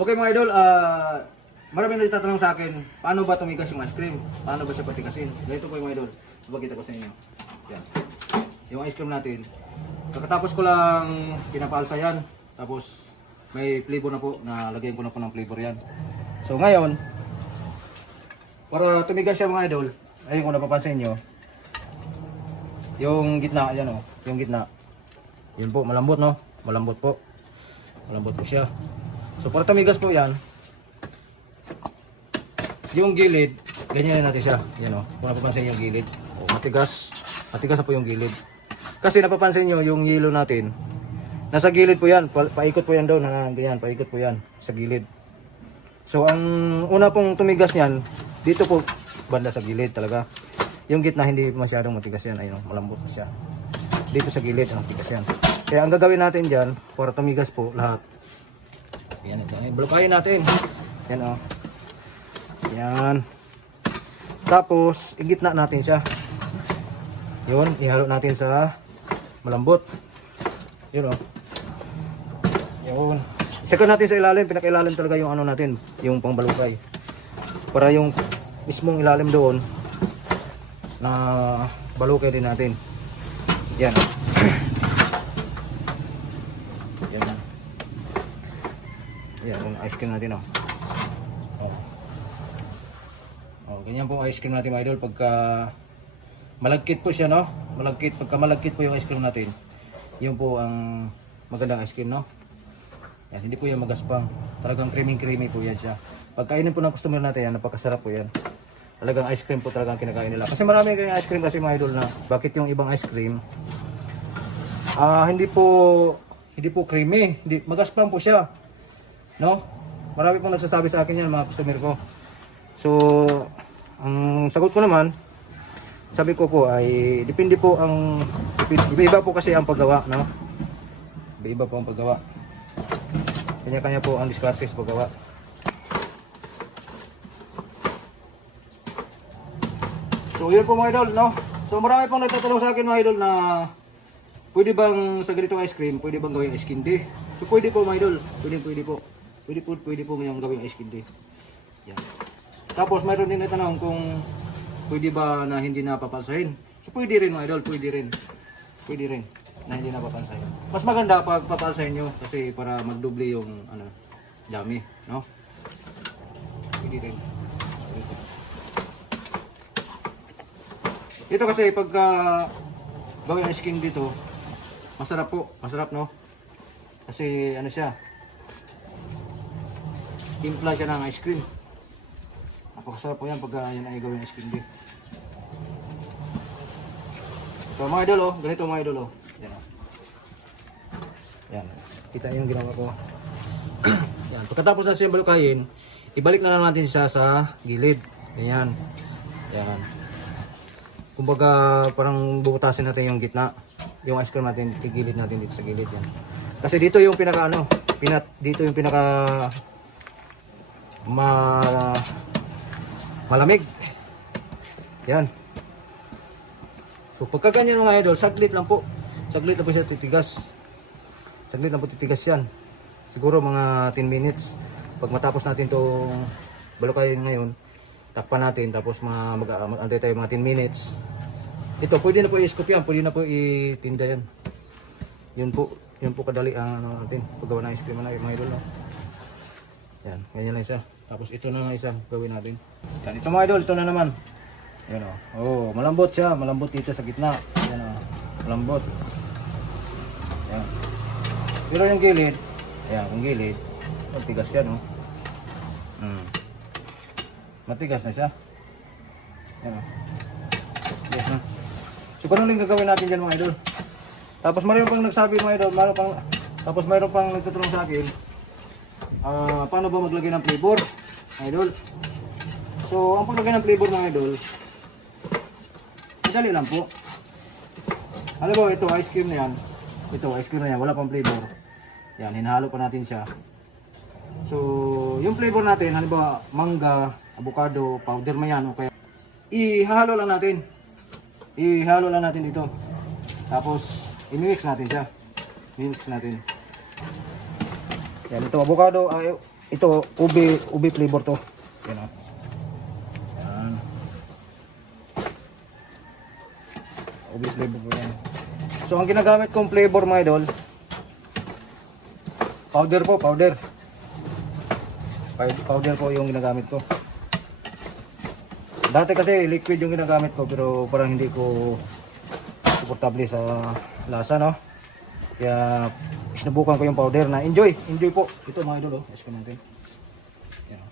Okay mga idol, ah marami nagtatanong sa akin, paano ba tumigas yung ice cream? Paano ba siya patikasin? Ganito po yung mga idol. Ipakita ko sa inyo. Yan. Yung ice cream natin. Kakatapos ko lang pinapaalsa yan. Tapos may flavor na po, na lagyan ko na po ng flavor yan. So ngayon, para tumigas siya mga idol, ayun kung napapansin nyo, yung gitna, yan o, yung gitna. Yun po, malambot no? Malambot po. Malambot po siya. So para tumigas po yan, yung gilid, ganyan natin siya. Yan o, kung napapansin yung gilid. O, matigas. Matigas na po yung gilid. Kasi napapansin nyo, yung yelo natin, nasa gilid po yan. Pa paikot po yan doon. Ha, ganyan, paikot po yan sa gilid. So ang una pong tumigas niyan, dito po banda sa gilid talaga. Yung gitna hindi masyadong matigas yan, ayun, malambot na siya. Dito sa gilid ang tigas yan. Kaya ang gagawin natin diyan para tumigas po lahat. Yan ito. Ay, blokayin natin. Yan oh. Yan. Tapos igitna natin siya. Yun, ihalo natin sa malambot. Yun oh. Yun. Saka natin sa ilalim, pinakailalim talaga yung ano natin, yung pangbalukay. Para yung mismong ilalim doon na balukay din natin. Yan. Yan, yung ice cream natin oh. Oh. Oh, ganyan po ang ice cream natin mga idol pagka malagkit po siya no. Malagkit pagka malagkit po yung ice cream natin. Yun po ang magandang ice cream no. Yan, hindi po yan magaspang. Talagang creamy-creamy po yan siya. Pagkainin po ng customer natin yan, napakasarap po yan. Talagang ice cream po talagang kinakain nila. Kasi marami kayong ice cream kasi mga idol na bakit yung ibang ice cream ah hindi po hindi po creamy, hindi magaspang po siya. No? Marami pong nagsasabi sa akin yan mga customer ko. So, ang sagot ko naman, sabi ko po ay depende po ang iba-iba po kasi ang paggawa, no? Iba-iba po ang paggawa. Kanya-kanya po ang diskarte sa paggawa. So yun po mga idol, no? So marami pong nagtatanong sa akin mga idol na pwede bang sa ganitong ice cream, pwede bang gawing ice candy? So pwede po mga idol, pwede pwede po. Pwede po, pwede po yung gawing ice candy. Yan. Tapos mayroon din nagtanong kung pwede ba na hindi napapalsahin. So pwede rin mga idol, pwede rin. Pwede rin na hindi napapansahin. Mas maganda pag papalsahin nyo kasi para magdoble yung ano, dami, no? Pwede rin. Ito. Kasi pagka gawin ice cream dito, masarap po, masarap no? Kasi ano siya, timpla siya ng ice cream. Napakasarap po yan pagka yan ay gawin ice cream dito. So mga idol oh, ganito mga idol oh. Yan oh. Yan. Kita niyo yung ginawa ko. yan. Pagkatapos na siya balukayin, ibalik na lang natin siya sa gilid. Ganyan. Yan. Kumbaga parang bubutasin natin yung gitna. Yung ice cream natin, igilid natin dito sa gilid yan. Kasi dito yung pinaka ano, pinat dito yung pinaka ma malamig. Yan. So pagka ganyan mga idol, saglit lang po. Saglit lang po siya titigas. Saglit lang po titigas yan. Siguro mga 10 minutes. Pag matapos natin itong balukayin ngayon, takpan natin tapos mga mag, mag tayo mga 10 minutes. Ito, pwede na po i-scoop yan, pwede na po itinda yan. Yun po, yun po kadali ang ano natin, paggawa ng ice cream na mga idol. No? Yan, ganyan lang isa. Tapos ito na lang isa gawin natin. Yan, ito mga idol, ito na naman. Yan o. Oh, malambot siya, malambot dito sa gitna. Yan o, malambot. Yan. Pero yung gilid, yan, yung gilid, matigas siya no. Hmm. Matigas na siya. Yan o. Yes na. So, ganun din gagawin natin dyan mga idol. Tapos mayroon pang nagsabi mga idol, mayroon pang, tapos mayroon pang nagtutulong sa akin, ah, paano ba maglagay ng flavor, idol. So, ang paglagay ng flavor mga idol, madali lang po. Alam mo, ito, ice cream na yan. Ito, ice cream na yan, wala pang flavor. Yan, hinahalo pa natin siya. So, yung flavor natin, halimbawa, mangga, avocado, powder man yan, o kaya, ihahalo lang natin. Ihalo lang natin dito. Tapos, i-mix natin siya. I-mix natin. Yan, ito avocado, ay, ito, ube, ube flavor to. Yan o. Yan. Ube flavor po yan. So, ang ginagamit kong flavor mga idol, powder po, powder. Pow- Powder po yung ginagamit ko. Dati kasi liquid yung ginagamit ko pero parang hindi ko komportable sa lasa no. Kaya sinubukan ko yung powder na enjoy, enjoy po. Ito mga idol oh, ice cream natin. Yan, oh.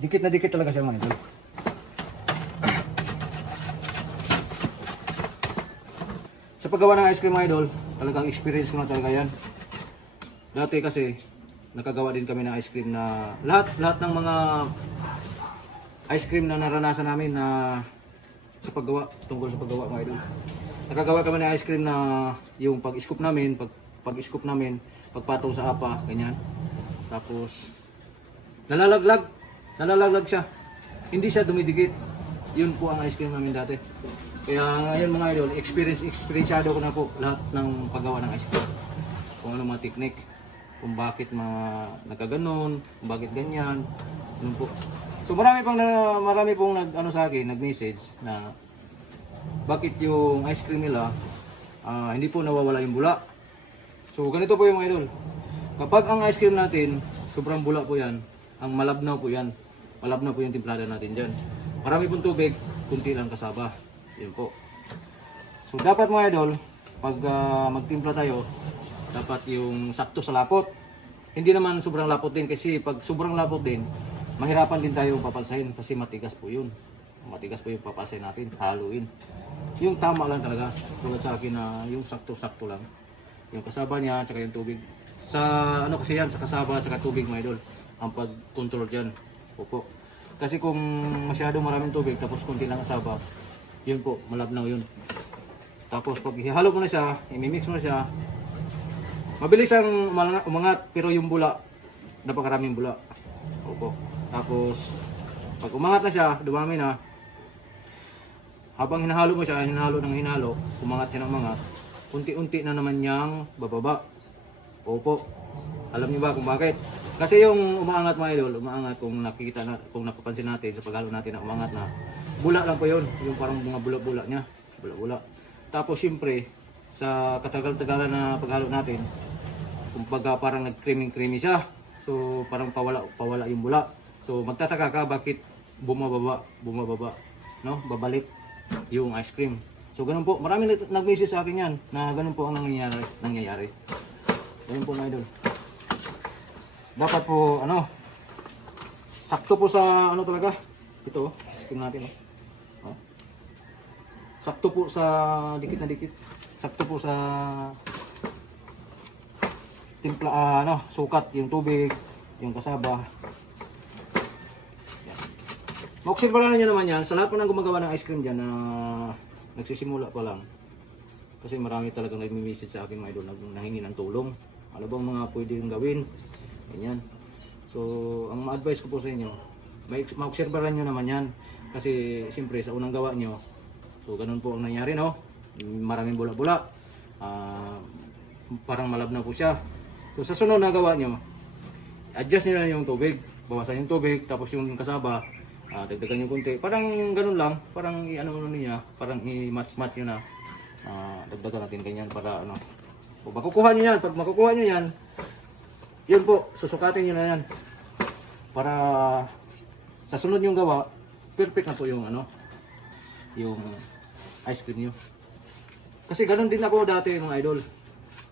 Dikit na dikit talaga siya mga idol. Sa paggawa ng ice cream mga idol, talagang experience ko na talaga yan. Dati kasi, nakagawa din kami ng ice cream na lahat lahat ng mga ice cream na naranasan namin na sa paggawa, tungkol sa paggawa mga idol. Nakagawa kami ng ice cream na yung pag-scoop namin, pag pag-scoop namin, pagpatong sa apa, ganyan. Tapos, nalalaglag, nalalaglag siya. Hindi siya dumidikit. Yun po ang ice cream namin dati. Kaya ngayon mga idol, experience, experienceado ko na po lahat ng paggawa ng ice cream. Kung ano mga technique, kung bakit mga nagkaganon, kung bakit ganyan, ano po. So marami pong na, marami pong nag ano sa akin, nag-message na bakit yung ice cream nila ah, hindi po nawawala yung bula. So ganito po yung mga idol. Kapag ang ice cream natin, sobrang bula po yan, ang malabnaw po yan. Malabnaw po yung timplada natin dyan. Marami pong tubig, kunti lang kasaba. Yun po. So dapat mga idol, pag ah, magtimpla tayo, dapat yung sakto sa lapot. Hindi naman sobrang lapot din kasi pag sobrang lapot din, mahirapan din tayo papalsahin kasi matigas po yun. Matigas po yung papalsahin natin, haluin. Yung tama lang talaga, tulad sa akin na yung sakto-sakto lang. Yung kasaba niya, tsaka yung tubig. Sa ano kasi yan, sa kasaba, sa tubig mga idol, ang pag-control dyan. Opo. Kasi kung masyado maraming tubig, tapos konti lang kasaba, yun po, malabnaw yun. Tapos pag ihalo mo na siya, imimix mo na siya, mabilis ang umangat, pero yung bula, napakaraming bula. Opo. Tapos, pag umangat na siya, dumami na, habang hinahalo mo siya, hinahalo ng hinalo, umangat siya ng umangat, unti-unti na naman niyang bababa. Opo. Alam niyo ba kung bakit? Kasi yung umaangat mga idol, umaangat kung nakikita na, kung napapansin natin sa paghalo natin na umangat na, bula lang po yun, yung parang mga bula-bula niya, bula-bula. Tapos siyempre, sa katagal-tagalan na paghalo natin, kumbaga parang nag-creaming-creamy siya. So parang pawala pawala yung bula. So magtataka ka bakit bumababa, bumababa, no? Babalik yung ice cream. So ganun po, marami nag- nag-message sa akin yan na ganun po ang nangyayari, nangyayari. Ganun po mga idol. Dapat po ano, sakto po sa ano talaga. Ito, oh, tingnan natin oh. Oh. Sakto po sa dikit na dikit. Sakto po sa timpla ah, ano, sukat yung tubig, yung kasaba. Yan. Maobserbahan niyo naman yan, sa lahat po ng gumagawa ng ice cream dyan na nagsisimula pa lang. Kasi marami talagang nagmi-message sa akin mga idol, nag- nahingi ng tulong. Ano bang mga pwedeng gawin? Ganyan. So, ang ma-advise ko po sa inyo, maobserbahan nyo naman yan. Kasi, siyempre, sa unang gawa nyo, so, ganun po ang nangyari, no? Maraming bula-bula. Ah, parang malabnaw po siya. So, sa sunod na gawa nyo, adjust nyo na yung tubig. Bawasan yung tubig, tapos yung kasaba, ah, dagdagan yung konti. Parang ganun lang, parang i-ano ano niya, parang i-match-match nyo na. Ah, dagdagan natin ganyan para ano. Kung makukuha nyo yan, pag makukuha nyo yan, yun po, susukatin nyo na yan. Para sa sunod yung gawa, perfect na po yung ano, yung ice cream nyo. Kasi ganun din ako dati mga idol.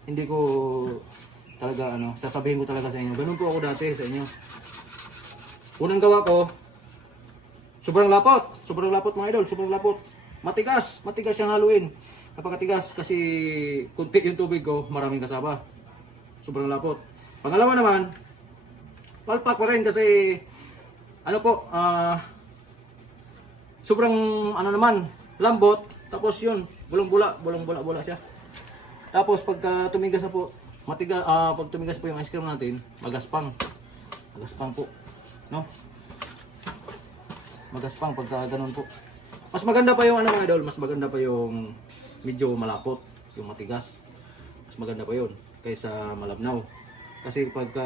Hindi ko talaga ano, sasabihin ko talaga sa inyo. Ganun po ako dati sa inyo. Unang gawa ko, sobrang lapot. Sobrang lapot mga idol, sobrang lapot. Matigas, matigas siyang haluin. Napakatigas kasi kunti yung tubig ko, maraming kasaba. Sobrang lapot. Pangalawa naman, palpak pa rin kasi ano po, ah sobrang ano naman, lambot. Tapos yun, bulong-bula, bulong-bula-bula siya. Tapos pagka tumigas na po, matiga, ah pag tumigas po yung ice cream natin, magaspang. Magaspang po. No? Magaspang pagka ganun po. Mas maganda pa yung ano mga idol, mas maganda pa yung medyo malapot, yung matigas. Mas maganda pa yun kaysa malabnaw. Kasi pagka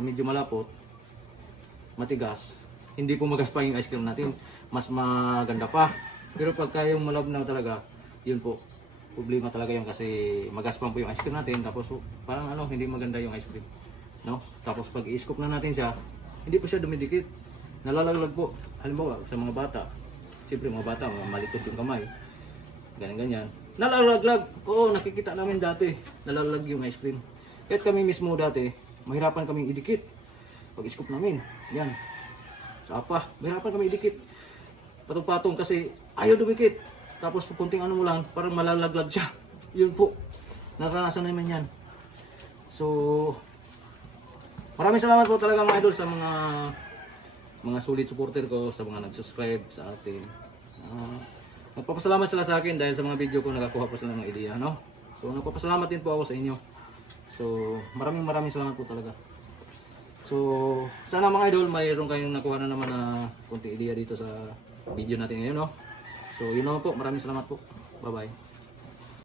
medyo malapot, matigas, hindi pumagas pa yung ice cream natin. Mas maganda pa. Pero pagka yung malabnaw talaga, yun po, problema talaga yun kasi magaspang po yung ice cream natin tapos parang ano, hindi maganda yung ice cream. No? Tapos pag i-scoop na natin siya, hindi po siya dumidikit. Nalalaglag po. Halimbawa, sa mga bata, siyempre mga bata, malikot yung kamay. Ganyan ganyan. Nalalaglag. Oo, nakikita namin dati. Nalalag yung ice cream. Kahit kami mismo dati, mahirapan kaming idikit. Pag scoop namin, yan. Sa apa, mahirapan kami idikit. Patong-patong kasi ayaw dumikit. Tapos pag kunting ano mo lang, parang malalaglag siya. Yun po. Naranasan namin yan. So, maraming salamat po talaga mga idol sa mga mga solid supporter ko, sa mga nag-subscribe sa atin. Ah, nagpapasalamat sila sa akin dahil sa mga video ko nakakuha po sila ng ideya, no? So, nagpapasalamat din po ako sa inyo. So, maraming maraming salamat po talaga. So, sana mga idol, mayroon kayong nakuha na naman na konti ideya dito sa video natin ngayon, no? So, yun naman po. Maraming salamat po. Bye-bye.